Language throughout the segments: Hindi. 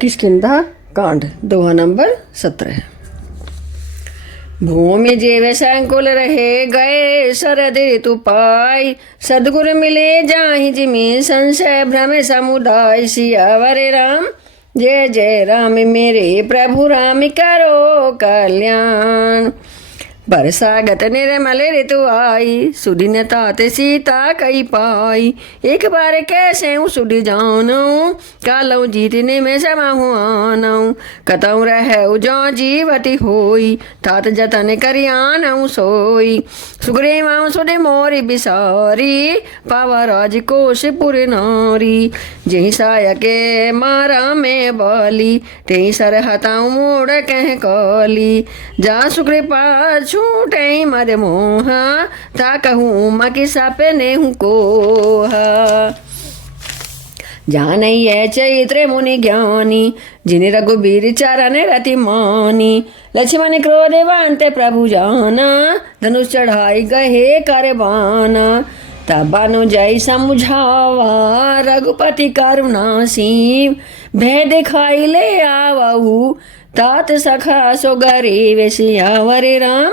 किष्किंधा कांड दोहा नंबर 17। भूमि जीव संकुल रहे गए शरद ऋतु पाई, सदगुरु मिले जाहि जिमि संशय भ्रम समुदाय। सियावर राम जय जय राम मेरे प्रभु राम करो कल्याण। बरसागत निर्मल ऋतु आई, सुदिन तात सीता कई पाई। एक बार कैसे सुधि जानो, कालऊ जीतने में समाहु आनऊ। कतऊ रहऊ जो जीवती होई, तात जतन करी आनऊ सोई। सुग्रीवाऊ सुधि मोरी बिसारी, पावा राज कोश पुर नारी। जही सायके मारा में बाली, तेई सर हताऊ मोड़ कह काली। जा सुकृपा छूटे मद मोहा, ता कहूँ मकी सपने हूँ कोहा। जानैये चैत्र मुनि ज्ञानी, जिन रघुबीर चरण रति मानी। लक्ष्मण क्रोधवंत प्रभु जाना, धनुष चढ़ाई गहे करबाना। तब अनुजय समझावा, रघुपति करुणा सीव। भय दिखाई ले आवऊ, तात सखा सो गरीब। सियावर राम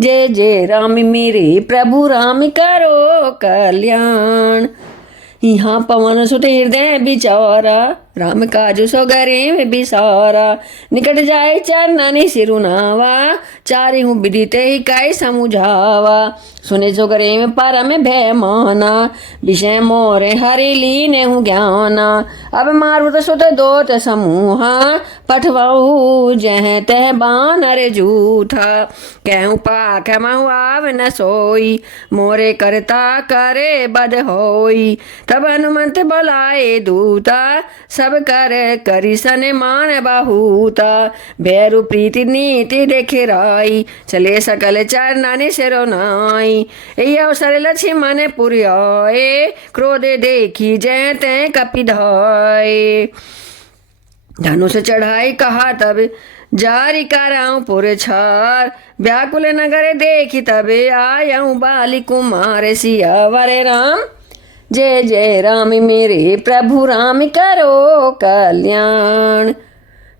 जय जय राम मेरे प्रभु राम करो कल्याण। यहाँ पवन सुत हृदय बिचारा, राम काजु सो गरे बिसारा। निकट जाए चरणनि सिरुनावा, चारिहु विदिते ही कै समुझावा। सुने जो गरे में परम भय माना, विषय मोरे हरि लीने हूँ ज्ञाना। अब मारुत सुत दोत समूहा, पठवाऊ जह तह बानर जूठा। कहूँ पाख महु आव न सोई, मोरे करता करे बद होई। तब हनुमंत बुलाए दूता, सब कर करी सन मान बाहूता। भैरु प्रीति नीति देखे राई, चले सकल चरणनि सिरोनाई। यही अवसर लक्ष्मण पुरि आए, क्रोधे देखी जय तै कपि धाये। धनुष चढ़ाई कहा तब जारी कराऊं पुर छार। व्याकुल नगर देखी तब आयऊं बाली कुमार। सियावर राम जय जय राम मेरे प्रभु राम करो कल्याण।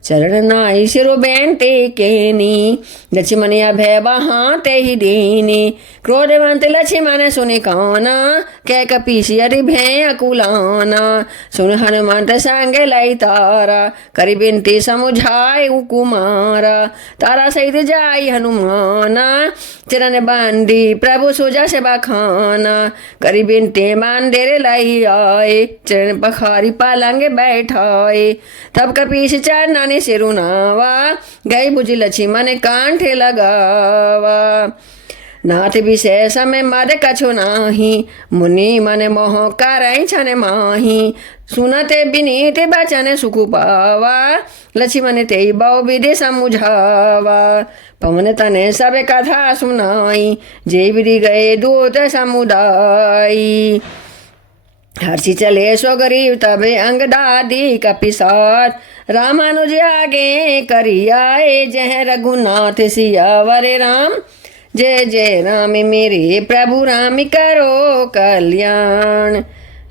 चरण नाई सिरो बेनते केनी, लक्ष्मण अभय वहाँ ते ही देनी। क्रोधवंत लक्ष्मण सुने काना, कै कपीस यदि भय अकुलाना। सुन हनुमंत संग लई तारा, करी बिनती समुझाए कुमारा। तारा सहित जाई हनुमाना, चरण बांधी प्रभु सुजा से बखाना। करी बिनती मंदिर लई आए, चरण पखारी पलंग बैठाए। तब कपीस चरणनि सिरुनावा, गई बुझ लक्ष्मण कांठे लगावा। नाथ विषय समय मद कछु नाही, मुनि मन मोह करई छन माही। सुनते विनीत बचन सुख पावा, लक्ष्मण ते बहु विधि समुझावा। पवन तने सब कथा सुनाई, जे विधि गए दूत समुदाय। हर्षि चले सो गरीब तबे अंग दादी कपिसार। रामानुज आगे करी आए, जय रघुनाथ। सियावर राम जय जय राम मेरे प्रभु राम करो कल्याण।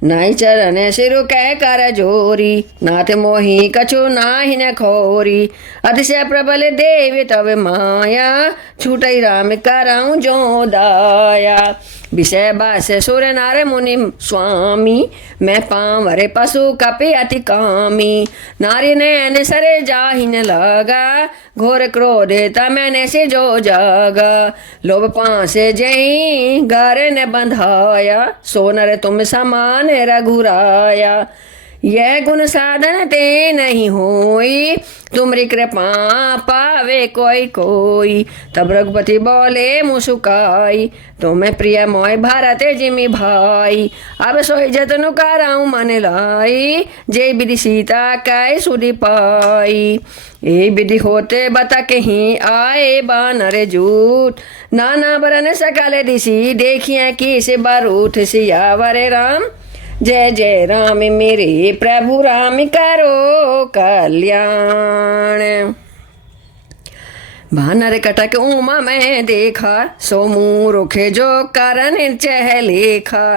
नाई चरण सिरु कह कर जोरी, नाथ मोहि कछु नाही न खोरी। अतिशय प्रबल देव तब माया, छूटई राम कराऊं जो दाया। विषय बास सुर नार मुनि स्वामी, मैं पांवरे पशु कपि अति कामी। नारी नैन सरे जाहि न लागा, घोर क्रोध तमैने से जो जागा। लोभ पासे जही गार न बंधाया, सो नर तुम समान रघुराया। यह गुण साधन ते नहीं होई, तुमरी कृपा पावे कोई कोई। तब रघुपति बोले मुसुकाई, तुम्हें प्रिय मोय भारत जिमि भाई। अब सोई जतनु कराऊं मन लाई, जे विधि सीता कै सुधि पाई। ए विधि होते बता कहीं आए बानर जूठ, नाना बरन सकल दिशि देखिए किस बारूठ। सियावर राम जय जय राम मेरे प्रभु राम करो कल्याण। भानर कटक उमा में देखा, सो मुँह रुखे जो कारण चह लेखा।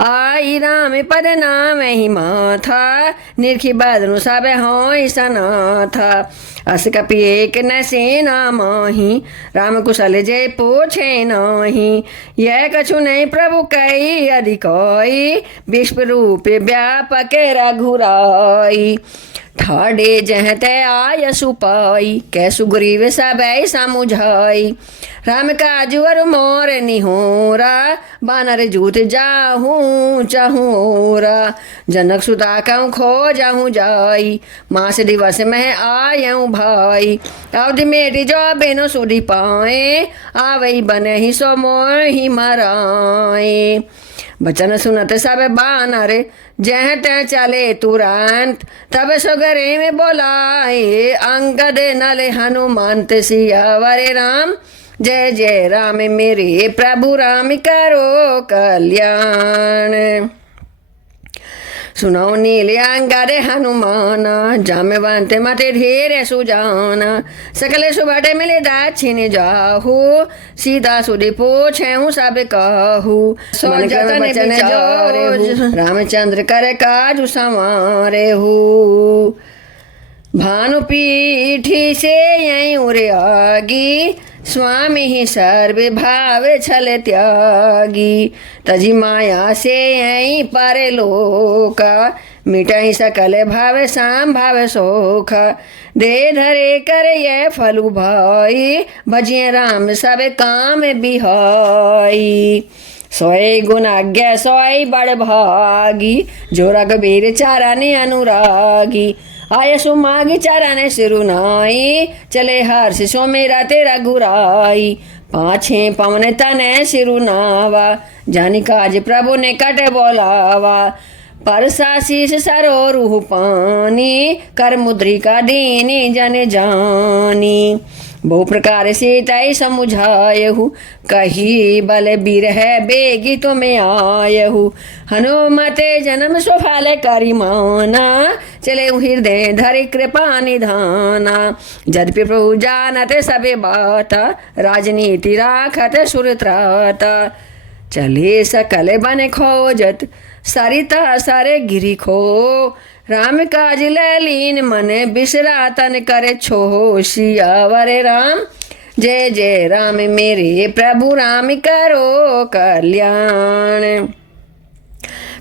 आई राम पद नाम ही माथा, निरखी बदनु सब हो सना था। अस कपि एक न सेना माही, राम कुशल जय पूछे नाही। यह कछु नहीं प्रभु कई अधिकाई, विश्व रूप व्यापक रघुराई। ठाडे जह ते आय सुपाई, कै सुग्रीव सब समुझाई। राम काजु अरु मोर निहोरा, बानर जूत जाहू चहूरा। जनक सुता कहूँ खो जाहूँ जाई, मास दिवस में आयऊ भाई। अवधि मेटी जो बेनो सुधी पाए, आवई बने ही सो मोहि मराए। बचन सुनत सब बानर, जह तह चले तुरंत। तब सुगरे में बोलाए, अंगद नल हनुमंत सियावर राम। जय जय राम मेरे प्रभु राम करो कल्याण। सुनो नील अंगद हनुमाना, जाम्यवंत मत धीर सुजाना। सकल सुबह मिले दक्षिण जाहू, सीधा सुधी पूछे सब कहू। सो जतन बचन जो रामचंद्र कर काजु संवारे हूँ। भानु पीठी से यहीं उरे आगी, स्वामी ही सर्व भाव छल त्यागी। तजी माया से यहीं पर लोका, मिटाई सकल भाव साम भाव सोखा। दे धरे कर ये फलु भाई, भजिए राम सब काम बिहाई। सोई गुण आज्ञा सोई बड़ भागी, जो रघुबीर चारण अनुरागी। आय सुमागी चरण सिरुनाई, चले हर्ष सो मेरा तेरा गुराई। पाछे पवन तने सिरुनावा, जानी काज प्रभु ने कट बोलावा। परसा शीस सरो रूह पानी, कर मुद्रिका दीनी जन जानी। बहु प्रकार से तय समुझायहु, कही बल बिरह बेगी तुम्हें आयहु। हनुमते जन्म सुफल करिमाना, चले हृदय धरि कृपा निधाना। यद्यपि प्रभु जानत सबे बाता, राजनीति राखत सुरत्राता। चले सकल बन खोजत, सरिता सारे गिरी खो। राम काज ललीन मन बिसरा तन करे छो। सियावर राम जय जय राम मेरे प्रभु राम करो कल्याण।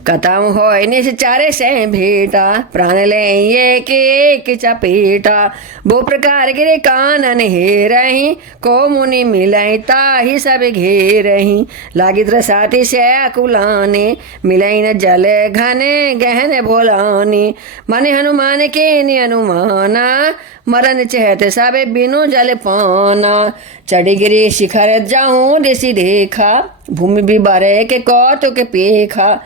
कथाऊँ होय निश्चारे से भेटा, प्राण ले ये के चपेटा। वो प्रकार गिरे कानन हे रही, को मुनि मिलई ताही सब घेरही। लागी त्रसाती से अकुलाने, मिलई न जल घने गहन भोलाने। मन हनुमान के नि अनुमाना, मरन चहत सब बिनु जल पाना। चढ़ी गिरी शिखर जाऊं दिशि देखा, भूमि बिबारे के कौतुक पेखा।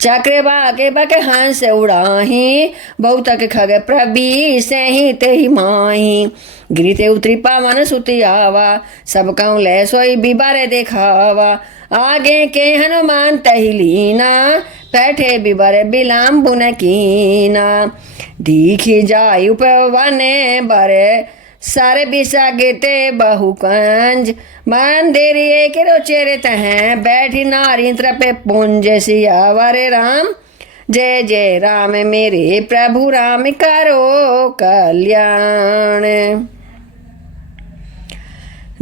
चक्र बाके बक हंस उड़ाही, बहुतक खग प्रबी सही तेहि माही। गिरिते उतरी पावन सुति आवा, सब कहूँ ले सोई बिबारे देखावा। आगे के हनुमान तहि लीना, बैठे बिबारे बिलाम बुन कीना। दीखी जायु पवने बरे, सारे बिसागे ते बहु कंज। मंदिर एक रोचेरे तह, बैठी नारी त्रपे पुंज। सियावर राम जय जय राम मेरे प्रभु राम करो कल्याण।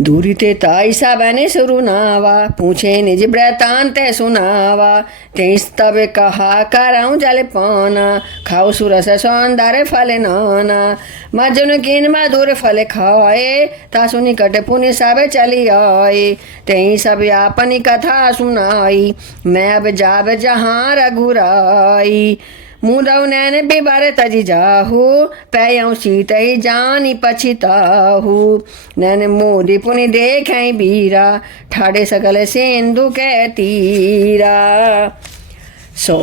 दूरी ते ताई सबने सुरुनावा, पूछे निज वृतांत सुनावा। तेईस तब कहा कराऊं जल पाना, खाओ सुरस सौंदर्य फल नाना। मजन किन मधुर फल खाए, तासु निकट पुनि सब चली आए। तेई सब अपनी कथा सुनाई, मैं अब जाब जहाँ रघुराई। मुदौ नैन बिबर तजी जाहू, पैयऊ सीत ही जानी पछिताहू। नैन मोदी पुनि देखई बीरा, ठाड़े सकल सिंधु के तीरा। सो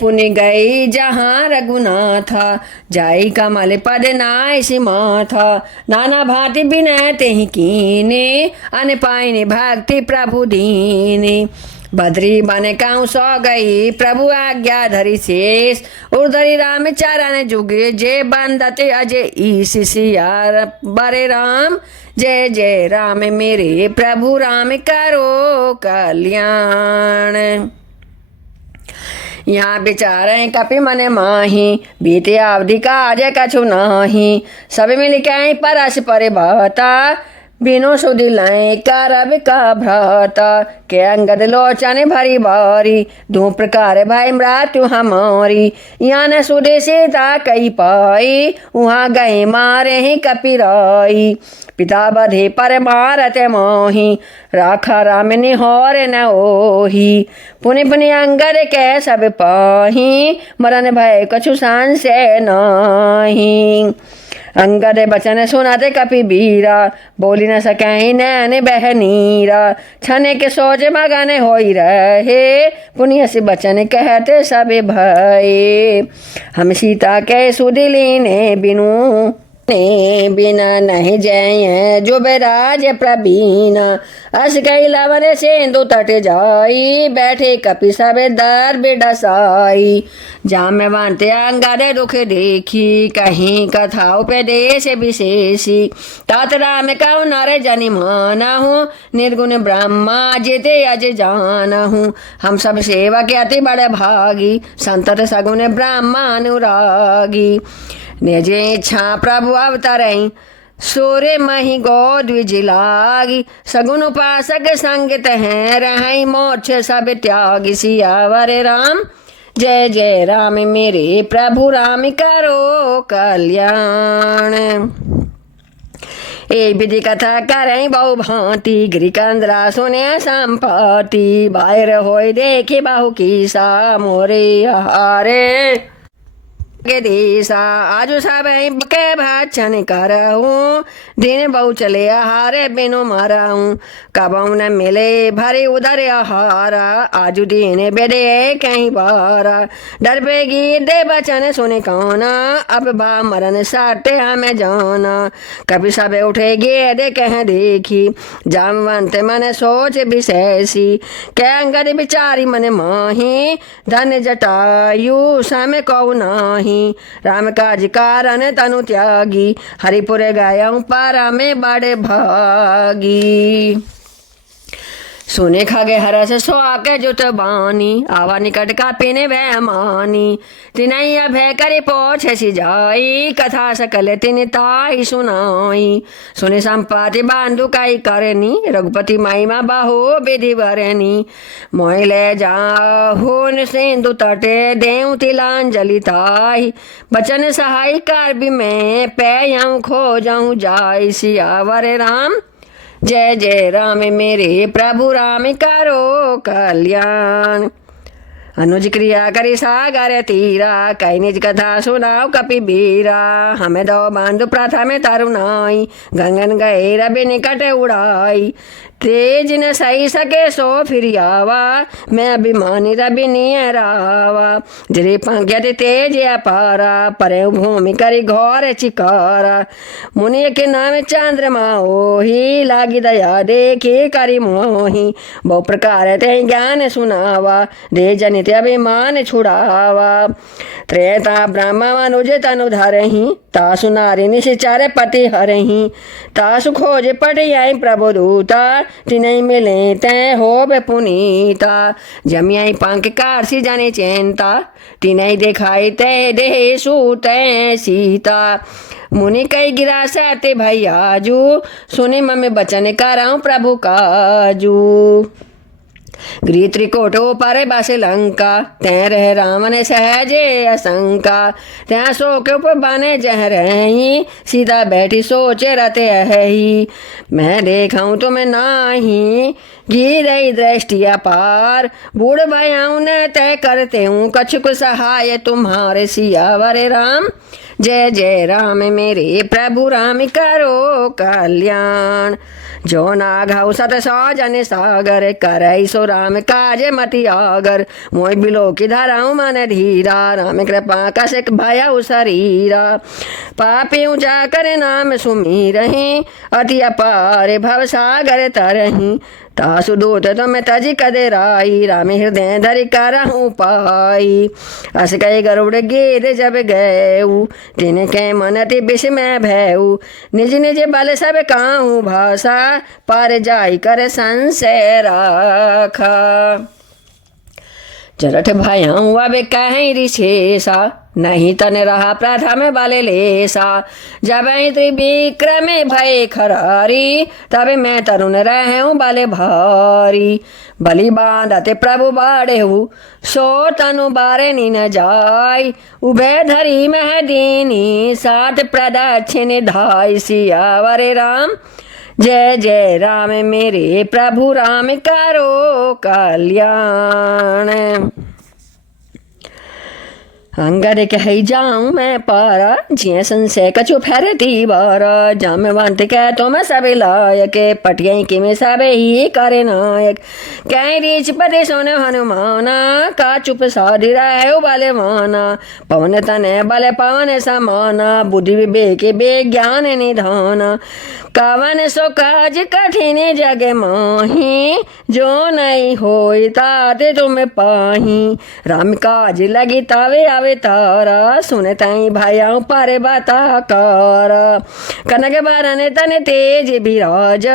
पुनि गई जहाँ रघुनाथा, जाई कमल पद नाय सी माथा। नाना भांति बिनय तेहि कीने, अन पाइने भक्ति प्रभु दीने। बद्री बन काऊ सो गई, प्रभु आज्ञा धरि शेष। उर्धरि राम चरण जुगे, जे बंदते अजय ईश। सिया बरे राम जय जय राम मेरे प्रभु राम करो कल्याण। यहाँ विचारे कपि मन माही, बीते अवधि काज कछु नाही। सब मिल के परस पर बाता, बिनु सुधि लय करब का भ्राता। के अंगद लोचन भरी बारी, दो प्रकार भय मृत्यु हमारी। यहाँ न सुधि सीता कही पाई, वहाँ गए मारे ही कपिराई। पिता बधे पर मारत मोही, राखा राम निहोर न ओही। पुनि पुनि अंगद के सब पाही, मरन भय कछु संशय नाही। अंगद बचन सुनत कपि बीरा, बोली न सकै नैन बहनीरा। छने के सोच मगन होई रहे, पुनि अस बचन कहते सब भये। हम सीता के सुधि लीने बिनु, बिना नहीं जय जुबराज प्रवीण। अस कई लवन सिंधु तट जाई, बैठे कपि सब दर बिडसाई। जाम्यवंत अंगद दुख देखी, कहीं कथा उपदेश विशेषी। तात राम कहु नर जनि मानहु, निर्गुण ब्रह्मा जिते अज जानहु। हम सब सेवक अति बड़ भागी, संतत सगुन ब्रह्मा अनुरागी। निज इच्छा प्रभु अवतरई, सोरे मही गो द्विज लागी। सगुन उपासक संग तह रहई, मोक्ष सब त्यागी। सियावर राम जय जय राम मेरे प्रभु राम करो कल्याण। ए विधि कथा करई बहु भांति, गिरिकंद्रा सुने संपत्ति। बाहर होय देखे बहु कीसा, मोरे हारे के देसा। आजु सब के भक्षण करहूँ, दिन बहु चले आहारे बिनु मरहूँ। कबहू न मिले भरे उधर आहारा, आजु दिन बेदे कहीं बारा। डर पे गीत दे बचन सुने कौना, अब बा मरन साटे हमें जाना। कभी सब उठे गे दे कह देखी, जामवंत मन सोच विशेषी। कै अंगद बिचारी मन माही, धन जटायु सम कौ नाही। राम काज कारण तनु त्यागी, हरिपुर गया पारा में बड़े भागी। सुने खगे हरस स्वाके जुत बानी, आवा निकट का पीने वह मानी। तिनई अभय करे पोछ सी जाई, कथा सकल तिन ताई सुनाई। सुने संपाति बांधु काई करनी, रघुपति महिमा बाहो विधि वरनी। मोह ले जाहुन सिंधु तटे, देऊ तिलांजलि ताई। बचन सहाय कर भी मैं, पैयऊ खो जाऊं जाय। सियावर राम जय जय राम मेरे प्रभु राम करो कल्याण। अनुज क्रिया करी सागर तीरा, कई निज कथा सुनाओ कपि बीरा। हमें दो बांधु प्रथा में तरुणाई, गंगन गए रवि निकट उड़ाई। तेज न सही सके सो फिर आवा, मैं अभिमानी रवि नियरावा। जरे पंख्यत तेज अपारा, परे भूमि करी घोर चिकारा। मुनि के नाम चंद्रमा ओही, लागी दया देखी करी मोही। बहु प्रकार ते ज्ञान सुनावा, दे जनित अभिमान छुड़ावा। त्रेता ब्रह्म मनुज तनु धरही, तासु नारी निश्चर पति हरही। तासु खोज पट आई प्रभु दूता, तिनई मिले तै होब पुनीता। जमियाई पंख कारसी जाने चिंता, तिनई दिखाई तै दे सूतै सीता। मुनि कई गिरा सहते भैयाजू, सुने मम बचन कराऊं प्रभु काजू। गृह त्रिकोटो पर बस लंका, तै रह रावण सहजे असंका। तै सो के उप बने जह रही, सीता बैठी सोच रते ही। मैं देखूं तुम नाही, गिरई दृष्टि अपार। बूढ़ भयाऊं न तय करते हूँ, कछुक सहाय तुम्हारे। सियावर राम जय जय राम मेरे प्रभु राम करो कल्याण। जो नाघौ सत सौ जन सागर, करई सो राम काज मति आगर। मोय बिलो की धराऊं मन धीरा, राम कृपा कसिक भयउ शरीरा। पापी ऊँचा कर नाम सुमी रही, अति अपार भव सागर तरही। तासु दूत तुम तज कदराई राम हृदय धरि करहूँ पाई। अस कई गरुड़ गिर जब गयऊ तिनके मन अति विस्मय भयऊ। निज निज बल सब काहू भाषा पर जाई कर संशय राखा। जरठ भयऊ अब कहीं ऋषेसा नहीं तन रहा प्रथम बल लेसा। जब त्रिविक्रम भय खरारी तब मैं तरुण रहूँ बल भारी। बलि बांधते प्रभु बाढ़ेहु सो तनु बारे न जाय। उभय धरी मह दीनी सात प्रदक्षिण धाय। सियावर राम जय जय राम मेरे प्रभु राम करो कल्याण। अंगद कही जाऊं मैं पारा जिये संशय कछु फैरती बारा। जामवंत कह तुम सब लायक पटियाई कि में सब ही करे नायक। कहीं रीच पदे सुन हनुमाना का चुप साधि रहे बलवाना। पवन तने बल पवन समाना बुद्धि विवेक विज्ञान निधाना। कवन सो काज कठिन जग माही जो नहीं होई ताते तुम पाही। राम काज लगी तावे आवे तारा सुन ताई भाया पारे बाता कर। कनक बरन तन तेज बिराज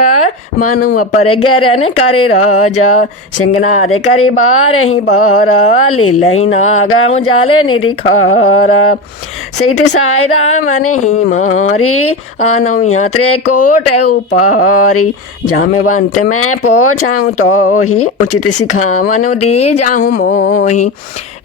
मनु पर गरन करे राजा। सिंगनाद करी बार ही बारा लीलही नागाऊं जाले निधि खारा। सहित साय राम ही मारी आनौ यात्रे कोट उपारी। जामवंत मैं पोछाऊं तो ही उचित सिखावन दी जाऊं मोही।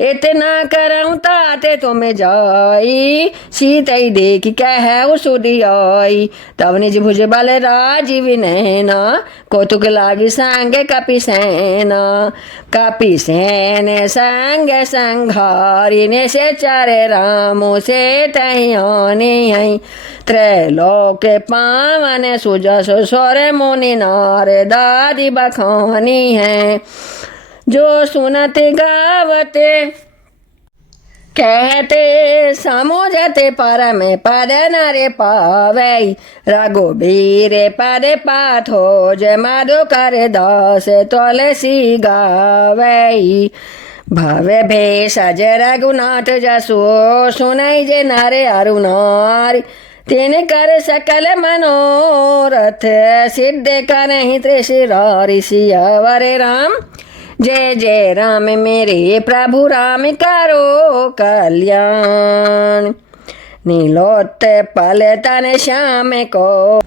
इतना करऊं ताते तुम जाई सीतई देख कह सुधी आई। तब निज भुज बल राजीव नैना कौतुक लागी संग कपि सेना। कपि सेन संग संघारी ने से चारे रामो से तही आने। त्रैलोक पावन सुजस स्वर मुनि नारे दादी बखानी है। जो सुनते गावते कहते समझते परम पद नरे पावै। रघुबीर पद पाथो जय मधुकर दास तुलसी गावै। भव भेषज रघुनाथ जसो सुनई जे नरे अरुणारी। तिन कर सकल मनोरथ सिद्ध करहि त्रिशिरारी। सियावर राम जय जय राम मेरे प्रभु राम करो कल्याण। नीलोत पल तन श्याम को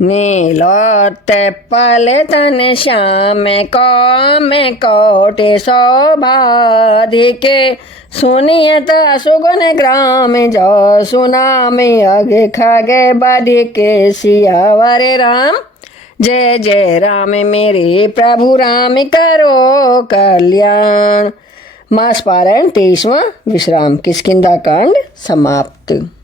नीलोत पल तन श्याम को में कोटि सौभाधिके। सुनियत सुगुन ग्राम जो सुनाम अग खग बधिके। सियावर राम जय जय राम मेरे प्रभु राम करो कल्याण। मास पारायण 23वां विश्राम किष्किंधा कांड समाप्त।